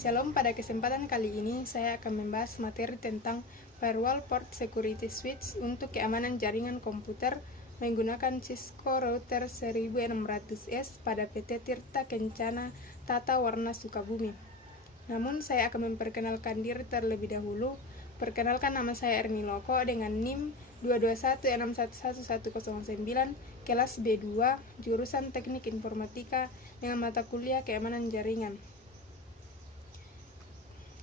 Shalom, pada kesempatan kali ini saya akan membahas materi tentang Firewall Port Security Switch untuk keamanan jaringan komputer menggunakan Cisco Router 1600S pada PT Tirta Kencana Tata Warna Sukabumi. Namun saya akan memperkenalkan diri terlebih dahulu. Perkenalkan, nama saya Erni Loko dengan NIM 221611109, kelas B2, jurusan Teknik Informatika dengan mata kuliah Keamanan Jaringan.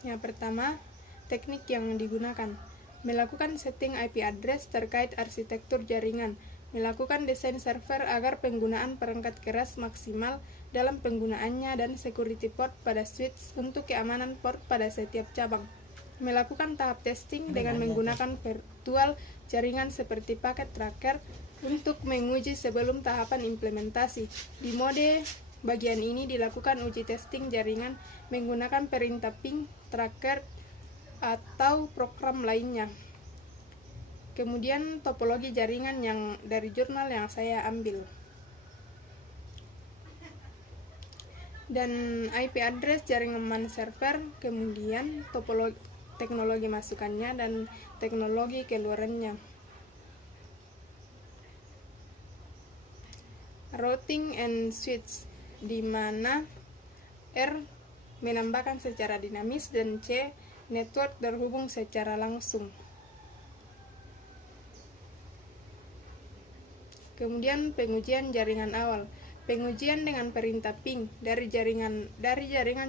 Yang pertama, teknik yang digunakan: melakukan setting IP address terkait arsitektur jaringan, melakukan desain server agar penggunaan perangkat keras maksimal dalam penggunaannya dan security port pada switch untuk keamanan port pada setiap cabang, melakukan tahap testing dengan menggunakan virtual jaringan seperti paket tracker untuk menguji sebelum tahapan implementasi. Di mode bagian ini dilakukan uji testing jaringan menggunakan perintah ping, tracker, atau program lainnya. Kemudian topologi jaringan yang dari jurnal yang saya ambil. Dan IP address jaringan server, kemudian topologi teknologi masukannya dan teknologi keluarannya. Routing and switch, di mana R menambahkan secara dinamis dan C network terhubung secara langsung. Kemudian pengujian jaringan awal. Pengujian dengan perintah ping dari jaringan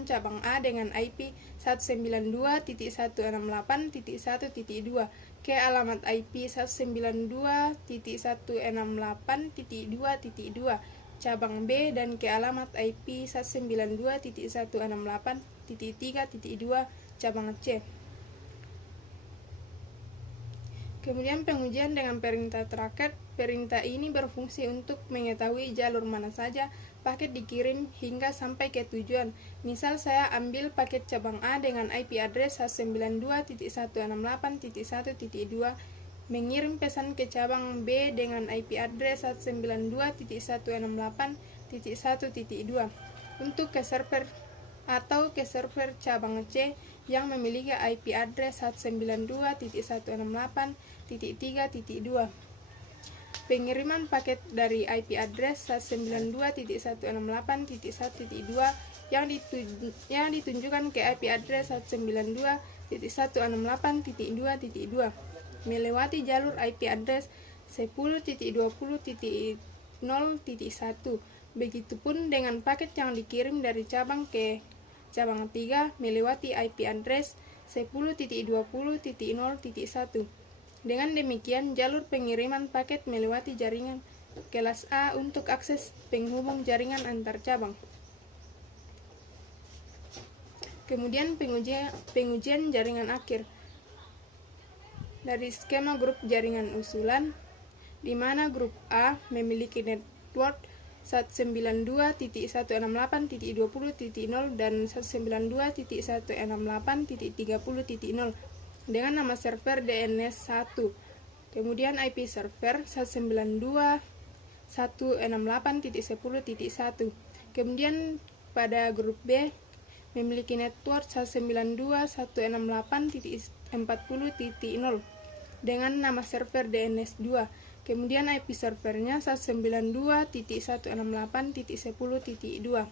cabang A dengan IP 192.168.1.2 ke alamat IP 192.168.2.2 cabang B dan ke alamat IP 192.168.3.2 cabang C. Kemudian pengujian dengan perintah tracker. Perintah ini berfungsi untuk mengetahui jalur mana saja paket dikirim hingga sampai ke tujuan. Misal saya ambil paket cabang A dengan IP address 192.168.1.2, mengirim pesan ke cabang B dengan IP address 192.168.1.2 untuk ke server atau ke server cabang C yang memiliki IP address 192.168.3.2. Pengiriman paket dari IP address 192.168.1.2 yang ditunjukkan ke IP address 192.168.2.2 melewati jalur IP address 10.20.0.1. Begitupun dengan paket yang dikirim dari cabang ke cabang 3 melewati IP address 10.20.0.1. Dengan demikian, jalur pengiriman paket melewati jaringan kelas A untuk akses penghubung jaringan antar cabang. Kemudian pengujian jaringan akhir. Dari skema grup jaringan usulan, di mana grup A memiliki network 192.168.20.0 dan 192.168.30.0 dengan nama server DNS1. Kemudian IP server 192.168.10.1. Kemudian pada grup B memiliki network 192.168.40.0 dengan nama server DNS2. Kemudian IP servernya 192.168.10.2.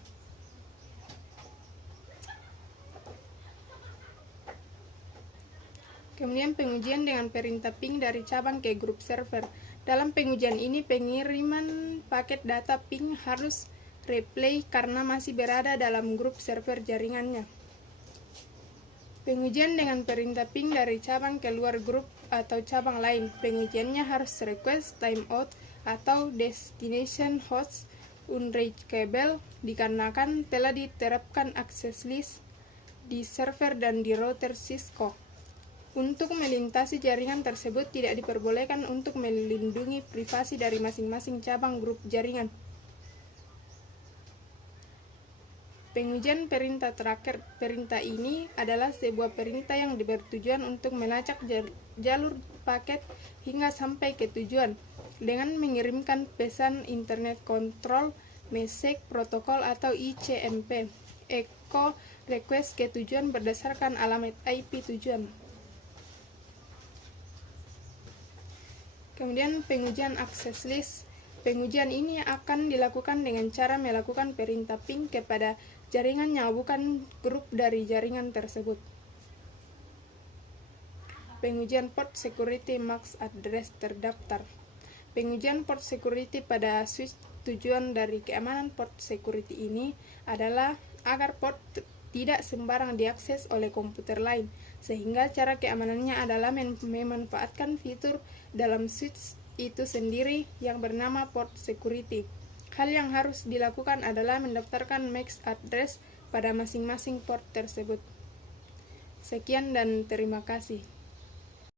Kemudian pengujian dengan perintah ping dari cabang ke grup server. Dalam pengujian ini pengiriman paket data ping harus replay karena masih berada dalam grup server jaringannya. Pengujian dengan perintah ping dari cabang keluar grup atau cabang lain. Pengujiannya harus request timeout atau destination host unreachable dikarenakan telah diterapkan access list di server dan di router Cisco. Untuk melintasi jaringan tersebut tidak diperbolehkan untuk melindungi privasi dari masing-masing cabang grup jaringan. Pengujian perintah tracker. Perintah ini adalah sebuah perintah yang bertujuan untuk melacak jalur paket hingga sampai ke tujuan dengan mengirimkan pesan Internet Control Message Protocol atau ICMP. call request ke tujuan berdasarkan alamat IP tujuan. Kemudian pengujian access list. Pengujian ini akan dilakukan dengan cara melakukan perintah ping kepada jaringan yang bukan grup dari jaringan tersebut. Pengujian port security MAC address terdaftar. Pengujian port security pada switch tujuan dari keamanan port security ini adalah agar port tidak sembarang diakses oleh komputer lain, sehingga cara keamanannya adalah memanfaatkan fitur dalam switch itu sendiri yang bernama port security. Hal yang harus dilakukan adalah mendaftarkan MAC address pada masing-masing port tersebut. Sekian dan terima kasih.